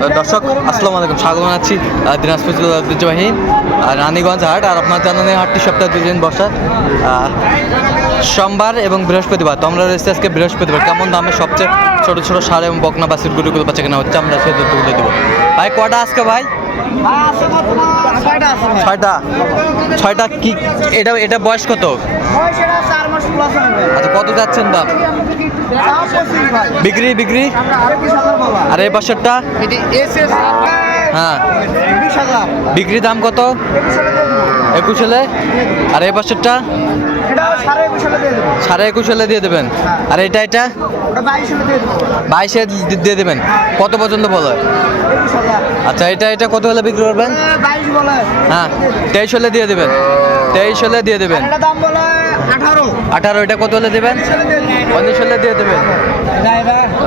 দর্শক আসসালামু আলাইকুম স্বাগত জানাচ্ছি দিনাজপুর জেলার ঐতিহ্যবাহী রানীগঞ্জ হাট আর আপনার জানেন এই হাটটি সপ্তাহে দুদিন বসা সোমবার এবং বৃহস্পতিবার। তো আমরা রয়েছে আজকে বৃহস্পতিবার। কেমন দামে সবচেয়ে ছোট ছোট সার এবং বকনা বাসির গুরুগুলো বাচ্চা কেনা হচ্ছে? আমরা সেটা তুলে দেবো। ভাই কটা আজকে ভাই? ছয়টা। ছয়টা কি এটা এটা বয়স কত? আচ্ছা কত যাচ্ছেন দাম? বিক্রি বিক্রি? আর এই পাশেরটা হ্যাঁ। বিক্রি দাম কত? একুশ হলে? আর এই পাশেরটা সাড়ে একুশ হলে দিয়ে দেবেন? আর এটা এটা? বাইশে দিয়ে দেবেন? কত পর্যন্ত বলে আচ্ছা এটা এটা কত হলে বিক্রি করবেন? হ্যাঁ। তেইশ হলে দিয়ে দেবেন। তেইশ হলে দিয়ে দেবেন। আঠারো। এটা কত হলে দেবেন? উনিশ হলে দিয়ে দেবেন।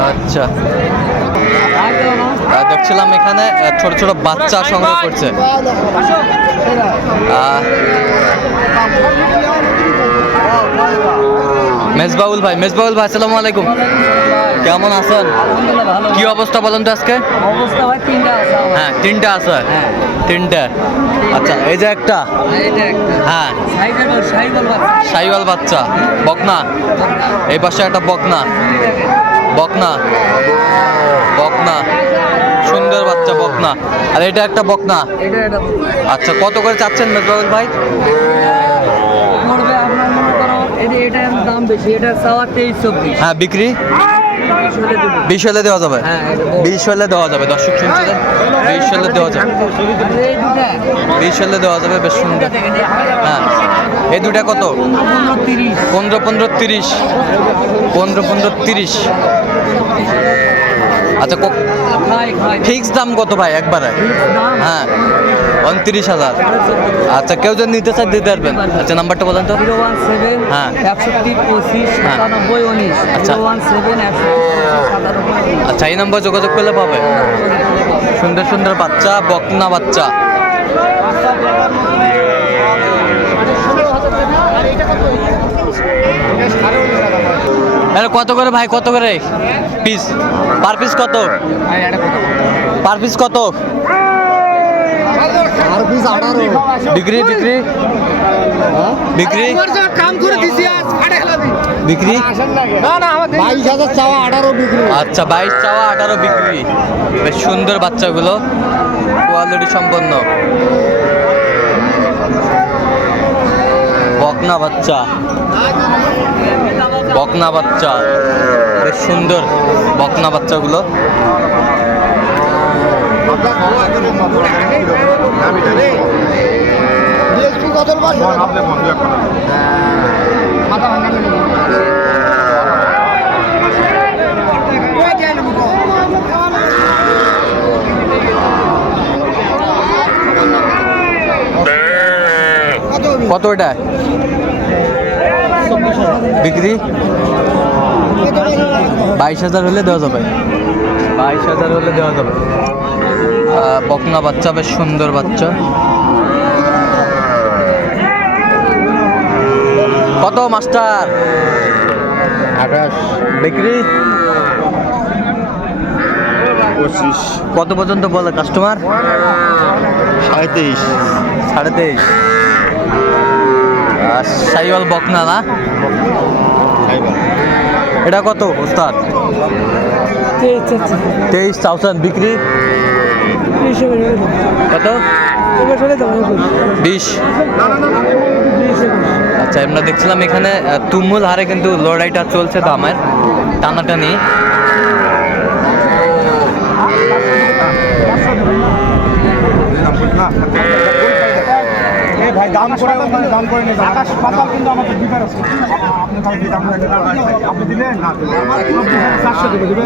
আচ্ছা। দেখছিলাম এখানে ছোট ছোট বাচ্চা সংগ্রহ করছে। মেজবাউল ভাই মেজবাউল ভাই আসসালামু আলাইকুম। কেমন আছেন? কি অবস্থা বলেন তো আজকে? অবস্থা ভাই তিনটা আছে হ্যাঁ তিনটা আছে। হ্যাঁ। তিনটা। আচ্ছা এই যে একটা? হ্যাঁ। সাইওয়াল বাচ্চা বকনা। এই পাশে একটা বকনা। বকনা। বকনা। সুন্দর বাচ্চা বকনা। আর এটা একটা বকনা। আচ্ছা কত করে চাচ্ছেন মেজবাউল ভাই পড়বে আপনার মনে করো এটা এটার দাম বেশি এটা চাওয়া তেইশ চব্বিশ। হ্যাঁ বিক্রি? বিশ হলে দেওয়া যাবে? হ্যাঁ, বিশ হলে দেওয়া যাবে দর্শক শুনছিলেন বিশ হলে দেওয়া যাবে। বিশ হলে দেওয়া যাবে বেশ সুন্দর। হ্যাঁ। এই দুটা কত? পনেরো পনেরো তিরিশ। পনেরো পনেরো তিরিশ। আচ্ছা ফিক্স দাম কত ভাই একবারে হ্যাঁ উনত্রিশ হাজার আচ্ছা কেউ যদি নিতে চায় দিতে পারবেন আচ্ছা নাম্বারটা বলেন তো জিরো ওয়ান সেভেন হ্যাঁ। একষট্টি পঁচিশ হ্যাঁ। সাতানব্বই উনিশ আচ্ছা। ওয়ান সেভেন আচ্ছা এই নাম্বার যোগাযোগ করলে পাবে সুন্দর সুন্দর বাচ্চা বকনা বাচ্চা আরে কত করে ভাই কত করে? পিস পার পিস কত? পার পিস কত? বিক্রি বিক্রি? বিক্রি? কাম করে দিছি আজ বিক্রি? না না আমাদের বাইশ হাজার চাওয়া আঠারো বিক্রি। আচ্ছা বাইশ চাওয়া আঠারো বিক্রি। বেশ সুন্দর বাচ্চাগুলো। কোয়ালিটি সম্পন্ন। বকনা বাচ্চা। বকনা বাচ্চা। বেশ সুন্দর বকনা বাচ্চাগুলো। কত এটা? বিক্রি? বাইশ হাজার হলে দেওয়া যাবে। বাইশ হাজার হলে দেওয়া যাবে। বকনা বাচ্চা বেশ সুন্দর বাচ্চা। কত মাস্টার? আঠাশ বিক্রি? পঁচিশ। কত পর্যন্ত বলে কাস্টমার সাড়ে তেইশ সাড়ে তেইশ। সাইওয়াল বকনা না? এটা কত ওস্তাদ? তেইশ থাউজেন্ড বিক্রি? কত? বিশ। আচ্ছা আমরা দেখছিলাম এখানে তুমুল হারে কিন্তু লড়াইটা চলছে দামের, টানাটানি। ভাই দাম করে দাম করে নিয়ে আকাশ পাতাল কিন্তু আমাদের বিকার আছে। আপনি কালকে দাম করে আপনি দিবেন? না চারশো দেবে দিবেন?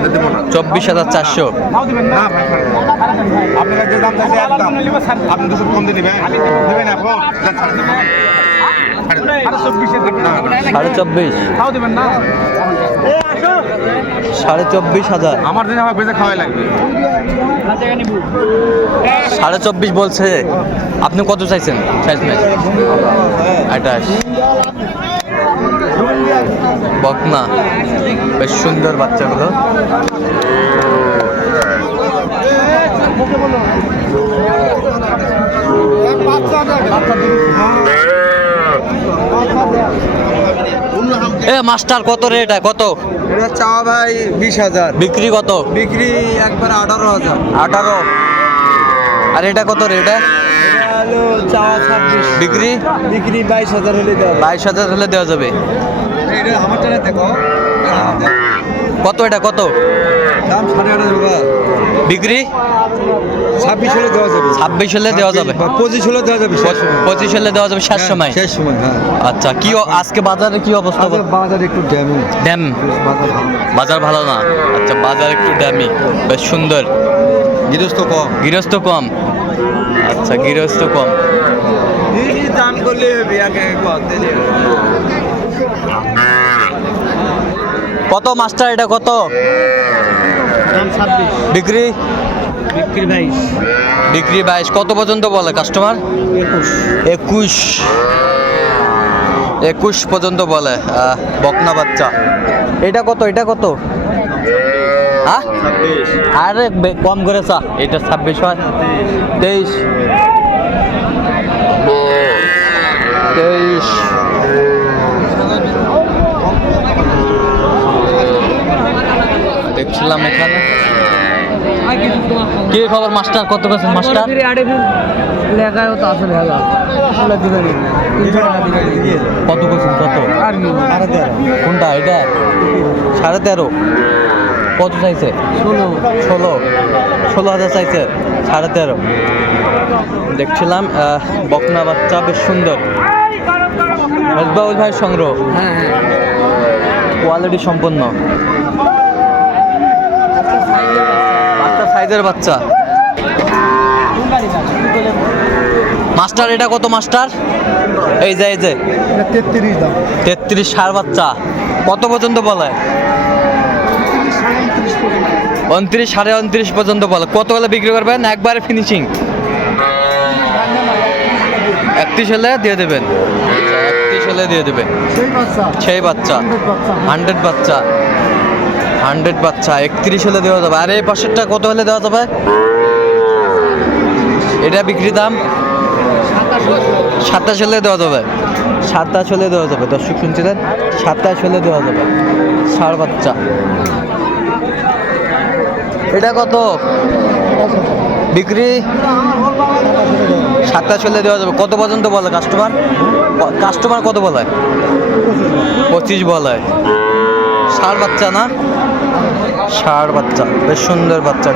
চব্বিশ হাজার চারশো। দিবেন না আপনার যে দাম চাইছে এক দাম আপনি দুশো কম দিয়ে দিবেন। দিবেন এখন? সাড়ে চব্বিশ। তাও দিবেন না সাড়ে চব্বিশ হাজার। আমার দিন আমার বেঁচে খাওয়াই লাগবে। সাড়ে চব্বিশ বলছে। আপনি কত চাইছেন? সাইজ ম্যাচ আঠাশ। বকনা। বেশ সুন্দর বাচ্চাগুলো। এ মাস্টার কত রেট? এটা কত? এটা চাওয়া ভাই বিশ হাজার। বিক্রি কত? বিক্রি একবার আঠারো হাজার। আঠারো। আর এটা কত রে এটা? হলো চাওয়া ছাব্বিশ। বিক্রি? বিক্রি বাইশ হাজার হলে দেওয়া বাইশ হাজার হলে দেওয়া যাবে। এটা আমার দেখো। কত এটা কত? দাম সাড়ে আট হাজার। বিক্রি? ছাব্বিশ হলে দেওয়া যাবে। ছাব্বিশ হলে দেওয়া যাবে? পঁচিশ হলে দেওয়া যাবে পঁচিশ হলে দেওয়া যাবে শেষ সময়? শেষ সময় হ্যাঁ। আচ্ছা কি আজকে বাজারে কি অবস্থা আচ্ছা, বাজার একটু ড্যামেজ ড্যাম? বাজার ভালো না। আচ্ছা বাজার একটু ড্যামি বেশ সুন্দর। গৃহস্থ কম। গৃহস্থ কম? আচ্ছা গৃহস্থ কম। দাম করলে কত মাস্টার এটা কত? বিক্রি? বিক্রি বাইশ। বিক্রি বাইশ। কত পর্যন্ত বলে কাস্টমার একুশ। একুশ। একুশ পর্যন্ত বলে বকনা বাচ্চা। এটা কত? এটা কত? হ্যাঁ? আরে কম করে চা এটা ছাব্বিশ হয়। তেইশ। তেইশ। দেখছিলাম এখানে। কি খবর মাস্টার? কত গেছেন মাস্টার? ফিরে আড়ে ফির লেখায় তো আসলে কত গেছেন কত? কোনটা এটা? সাড়ে তেরো। কত চাইছে? ষোলো। ষোলো। ষোলো হাজার চাইছে সাড়ে তেরো। দেখছিলাম বকনা বাচ্চা বেশ সুন্দর। মেজবাউল ভাই সংগ্রহ। হ্যাঁ হ্যাঁ। কোয়ালিটি সম্পন্ন। সাইজের বাচ্চা। মাস্টার এটা কত মাস্টার? এই যে এই যে। তেত্রিশ দাম। তেত্রিশ সার বাচ্চা। কত পর্যন্ত বলে? উনত্রিশ সাড়ে উনত্রিশ পর্যন্ত বলে। কত হলে বিক্রি করবেন? একবারে ফিনিশিং একত্রিশ হলে দিয়ে দেবেন। একত্রিশ হলে দিয়ে দেবেন। সেই বাচ্চা। সেই বাচ্চা। বাচ্চা। হান্ড্রেড বাচ্চা। হান্ড্রেড বাচ্চা, একত্রিশ হলে দেওয়া যাবে। আর এই পাশেরটা কত হলে দেওয়া যাবে? এটা বিক্রি দাম? সাতাশ হলে দেওয়া যাবে। সাতাশ হলে দেওয়া যাবে। দর্শক শুনছিলেন? সাতাশ হলে দেওয়া যাবে। ষাড় বাচ্চা। এটা কত? বিক্রি? সাতাশ হলে দেওয়া যাবে। কত পর্যন্ত বলে কাস্টমার কাস্টমার কত বলে? পঁচিশ বলে। ষাড় বাচ্চা না? ষাড় বাচ্চা বেশ সুন্দর বাচ্চা